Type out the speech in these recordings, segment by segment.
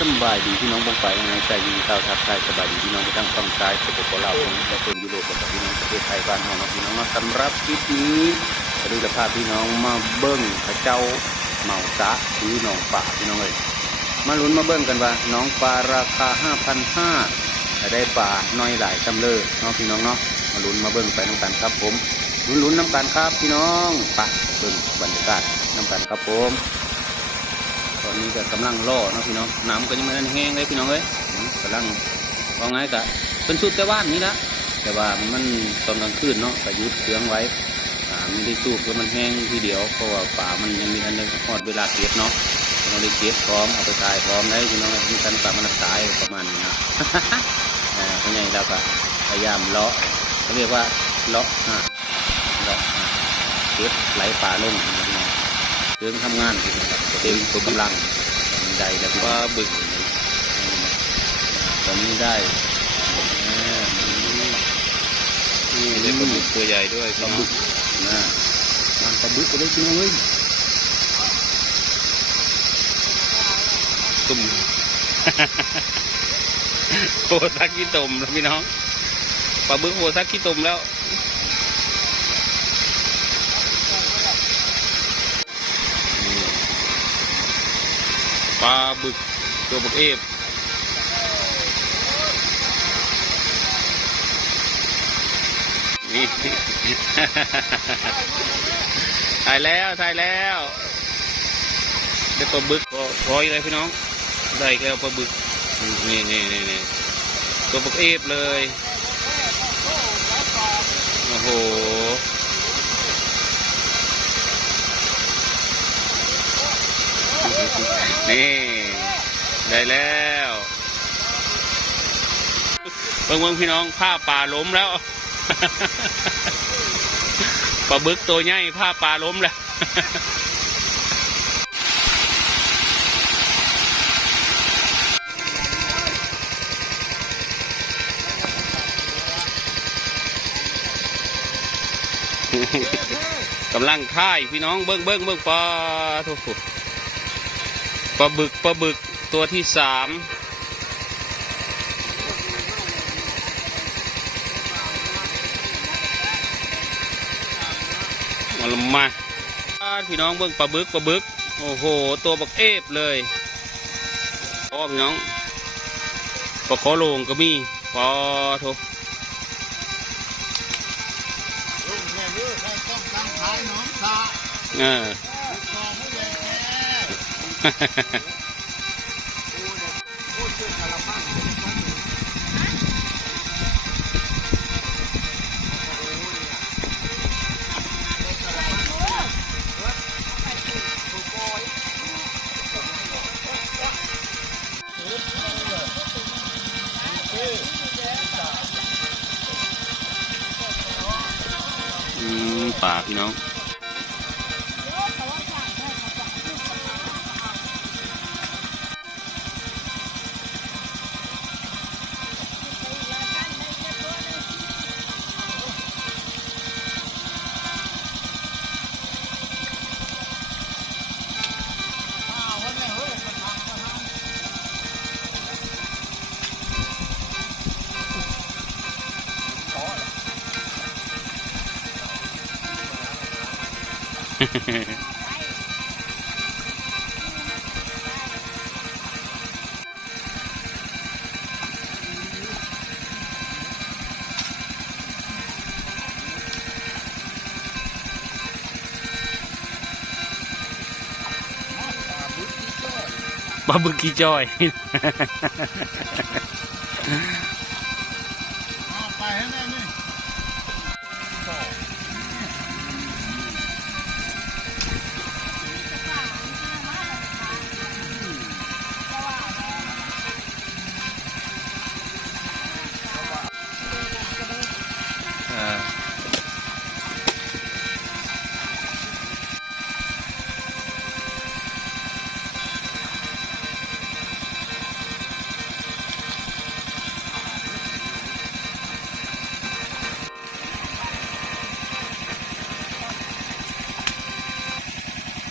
สบายดีพี่น้องบงไปยังไงใส่ยินข่าวทักทายสบายดีพี่น้องไปทั้งฝั่งซ้ายสปปลาวและคนยุโรปกับพี่น้องประเทศไทยบ้านเราเนาะพี่น้องเนาะสำหรับคลิปนี้ก็ดูจะพาพพี่น้องมาเบิ้งพระเจ้าเมาสะซื้อหนองป่าพี่น้องเลยมาลุ้นมาเบิ้งกันว่า น้องปลาราคา 5,500จะได้ปลาน้อยหลายจำเลยเนาะพี่น้องเนาะมาลุ้นมาเบิ้งไปน้ำกันครับผมลุ้นๆน้ำกันครับพี่น้องไปเบิ้งบรรยากาศน้ำกันครับผม อนนี้ก็กำลังล่อเนาะพี่น้องน้ำก็ยังไม่แห้งเลยพี่น้องเอ้ยกำลังว่าไงกะเป็นสุดแต่ว่านนี้ละแต่ว่ามันตอนกลางคืนเนาะก็ยุดเครื่องไว้ไม่ได้สูบแล้วมันแห้งทีเดียวเพราะว่าป่ามันยังมีทันได้ทอดเวลาเก็บเนาะเราได้เก็บพร้อมเอาไปขายพร้อมได้พี่น้องมีทันป่ามันตายประมาณนี้นะอ่าเพราะไงเราก็พยายามเลาะเขาเรียกว่าเลาะหาเลาะเก็บไหลป่าลงนะพี่น้องเครื่องทำงานที่นะครับ เต็มตัวกำลังตอนนี้ได้แล้วปลาบึกตอนนี้ได้นี่มีได้ปลาบึกตัวใหญ่ด้วยปลาบึกนะงานปลาบึกก็ได้พี่น้องเอ้ยตุ่มโคซักขี้ตุ่มแล้วพี่น้องปลาบึกโคซักขี้ตุ่มแล้ว ปลาบึกตัวบึกเอฟนี่ถ่ายแล้วถ่ายแล้วได้ปลาบึกพอพออีกเลยพี่น้อง ได้อีกแล้วปลาบึก นี่นี่นี่นี่ตัวบึกเอฟเลย โอ้โห นี่ ได้แล้วเบิ่งเบิ่งพี่น้องผ้าป่าล้มแล้วปลาบึกตัวใหญ่ผ้าป่าล้มแล้วกำลังท่ายพี่น้องเบิ้งเบิ้งเบิ้งปลาทุก ปลาบึกปลาบึกตัวที่สามมาลมาพี่น้องเบิ้งปลาบึกปลาบึก โอ้โห ตัวบักเอฟเลยพอพี่น้องปลาขอโลงก็มีปลาทุกเนื้องตั้งขายหน้องสาเออ แท้พูดชื่อกะละมังอืมป่าพี่น้อง ปลาบึกกี่จอย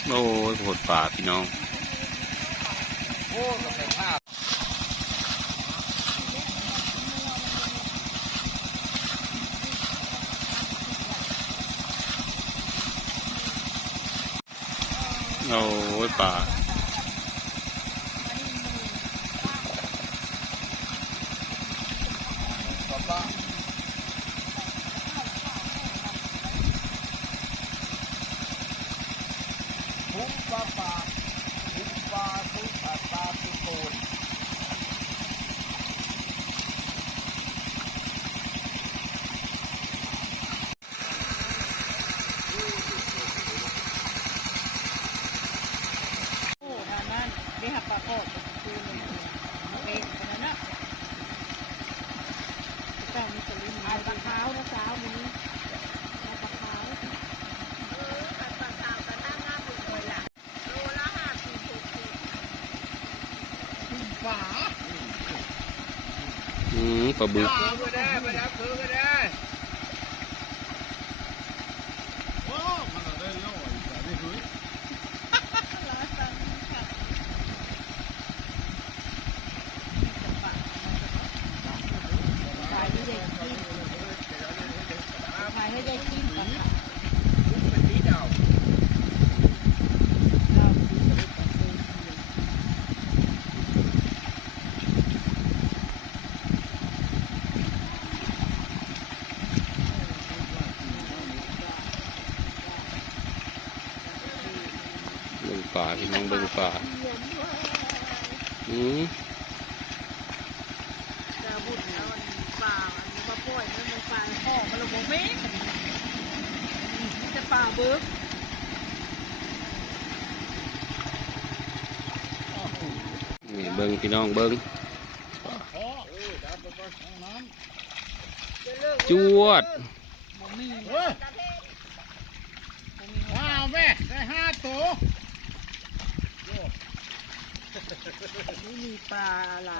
โอ้ยโหดป่าพี่น้องโอ้ยป่า爸爸。 ได้หักปลาโคตรคือหนึ่งเป็นนาดนั้นเจ้ามีสลิมเอาปลาขานะสาวมือเอาปลาขาวฝาอืมปลาบึกเอาไปได้ไปรับคือไปได้โอ้มันได้ย่อยแต่ได้คือ ขายให้ได้กินขายให้ได้กินปลาขาว เป็นสีดาว เราดูสลิมปลาโคตร เบิ่งป่า พี่น้องเบิ่งป่าอืมจะบุญเอาปลาอันนี้มาปล่อยมันเป็นปลาข้อมันระบบเมฆจะปลาเบิกนี่เบิ่งพี่น้องเบิ่งพอเออดับไปไปห้องจวดว้าวแม่ได้ห้าตัว ไม่มีปลาอะไร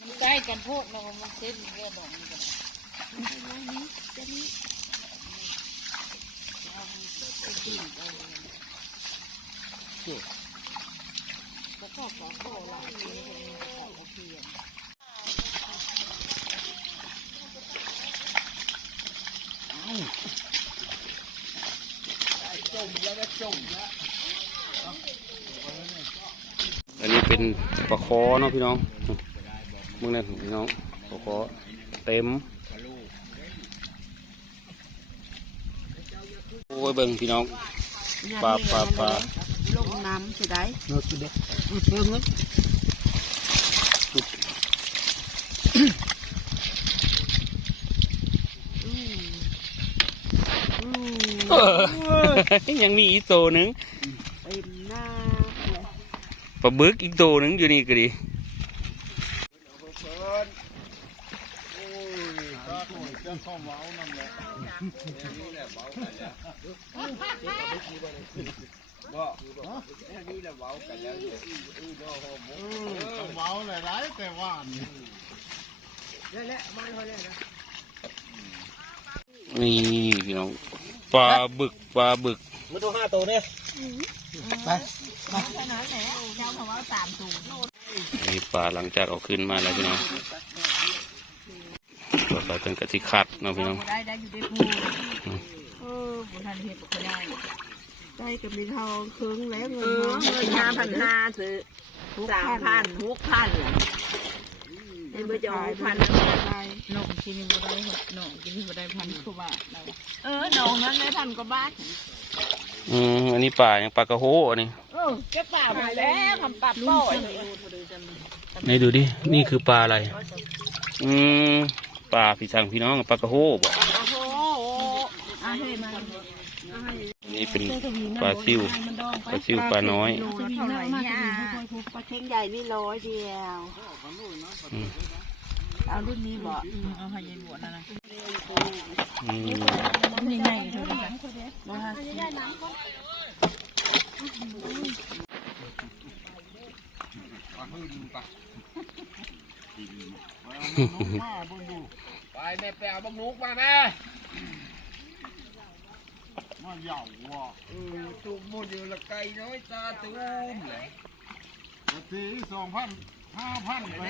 มันใกล้กันโพดเนาะมันเส้นเรียดอกมันกันจะนี้เอาไปกินไปเลยก็ขอโทษหลายทีคนนี้ก็ขอเพียง จมแล้วก็จมแล้ว อันนี้ เป็นปลาคอเนาะพี่น้องมึงเนี่ยพี่น้องปลาคอเต็ม โอ้ยเบิ่งพี่น้องปลาปลาปลาลงน้ำสิได้เลิกเด็กเพิ่มนึกเออยังมีอีกตัวหนึ่งเต็มหน้า ปลาบึกอีกตัวหนึ่งอยู่นี่ก็ดีเกินโอ้ยข้าตัวเจ้าข้าวเมานั่นแหละนี่แหละเบากันแล้วบ่นี่แหละเบากันแล้วเบาเลยไรแต่ว่านี่นี่พี่น้องปลาบึกปลาบึกมาดูห้าตัวเนี่ย นี่ปลาหลังจากเอาขึ้นมาแล้วพี่น้องต่อไปเป็นกะทิขัดเนาะพี่น้องได้ได้อยู่ได้พูเออบุทันเห็ดบุได้ได้กับมีทองเครื่องแล้วเงิเอนอเงินห้าพันห้าซื้อสามพันหกพันไอ้เบอร์จะหกพันได้หนองกินนี่บุได้หนองกินนี่บุได้พันกว่าบาทเราเออหนองนั้นได้พันกว่าบาทอืมอันนี้ปลาอย่างปลากระโหอันนี้ เออเก็บป่ามาแล้วทำปลาโป้ยไหนดูดิ นี่คือปลาอะไร อืมปลาพี่ช่างพี่น้องปลากระโหบ่โอ้โหอะให้มาอันนี่เป็นปลาซิวปลาซิวปลาน้อยโลละเท่าไหร่เนี่ยปลาเค็งใหญ่นี่ร้อยเดียวอืมเอารุ่นนี้บ่อืมเอาให้ยายบวชนะนะอืมมันยังไงเท่าไหร่ ไปแม่ไปเอาบังลุกมาแม่มาเหยาว่ะเออตูมโมเดลละไก่น้อยตาตูมเลยทีสองพันห้าพันไป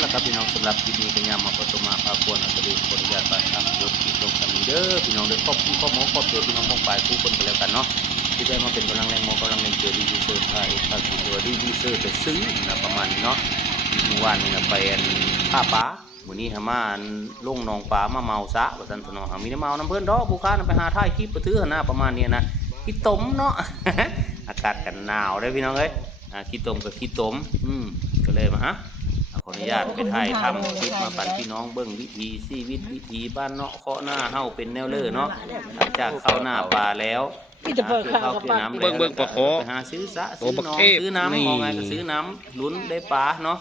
แล้วครับพี่น้องสำหรับคลิปนี้ก็ยามมาพอสมมาพาควรอัตติขออนุญาตไปทำยศคลิปลงสามีเด้อพี่น้องเด้อขอบคุณข้อมูลขอบเจอพี่น้องมองไปคู่คนกันแล้วกันเนาะที่ได้มาเป็นกำลังแรงมอกำลังแรงเจอดีดีเซอร์พาเอกพาคตัวดีดีเซอร์ไปซื้อนะประมาณนี้เนาะเมื่อวานนี่นะไปอันผ้าป้าวันนี้หามาลงนองปลามาเมาซะว่าซั่นซะเนาะหามีน้ำเมาน้ำเพิ่อนดอกผู้ค้านไปหาถ่ายคลิปไปถือหนหน้าประมาณนี้นะขี้ตมเนาะอากาศกันหนาวเด้พี่น้องเอ้ยอ่าขี้ตมกับขี้ตมอืมก็เลยมาฮะ ขออนุญาตไปถ่ายทำคลิปมาปั่นพี่น้องเบิ่งวิธีชีวิตวิธีบ้านเนาะเคาะหน้าเฮาเป็นแนวเลอเนาะหลังจากเข้าหน้าปลาแล้วหาเกี่ยวข้าวเกี่ยวน้ำแล้วเบิ่งเบิ่งปลาขอไปหาซื้อสะโอ้ซื้อบักน้องเอฟซื้อนี่น้ำมองไงก็ซื้อน้ำลุ้นได้ปลาเนาะ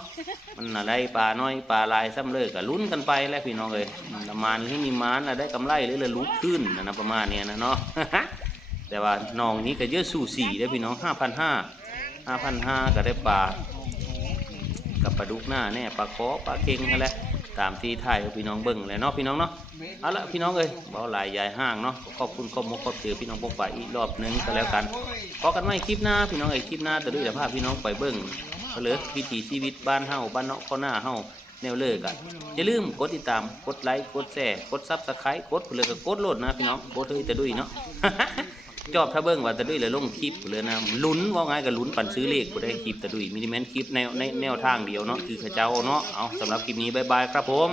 มันน่ะได้ปลาน้อยปลาลายซ้ำเลยก็ลุ้นกันไปแล้วพี่น้องเอ้ยอืมประมาณที่มีมานน่ะได้กำไรหรือเลยลุกขึ้นนะนะประมาณเนี้ยนะเนาะแต่ว่าน้องนี้ก็เยอะสู่สี่ได้อพี่น้องห้าพันห้าห้าพันห้าก็ได้ปลา กับปลาดุกหน้าแน่ปลาคอปลาเค็งนั่นแหละตามที่ถ่ายพี่น้องเบิ่งเลยเนาะพี่น้องเนาะเอาละพี่น้องเอ้ยเบาหลายยายห้างเนาะขอบคุณขอบมุกขอบเจอพี่น้องพวกไปอีกรอบหนึงก็แล้วกันพอกันไม่คลิปหน้าพี่น้องเอ้คลิปหน้าแต่ด้วยแต่ภาพพี่น้องไปเบิ่งเพลือวิถีชีวิตบ้านเฮาบ้านเนาะข้อหน้าเฮาแนวเลิกอะอย่าลืมกดติดตามกดไลค์กดแชร์กดซับสไครต์กดเพลือกดโหลดนะพี่น้องกดเลยแต่ด้วยเนาะ จอบถ้าเบิ้งว่าตะดุยเลยลงคลิปเลยนะลุ้นว่าไงกับลุ้นปั่นซื้อเลขกูได้คลิปตะดุยมินิแมนคลิปแนวในแนวทางเดียวเนาะคือขาเจ้าเนาะเอาสำหรับคลิปนี้บายบายครับผม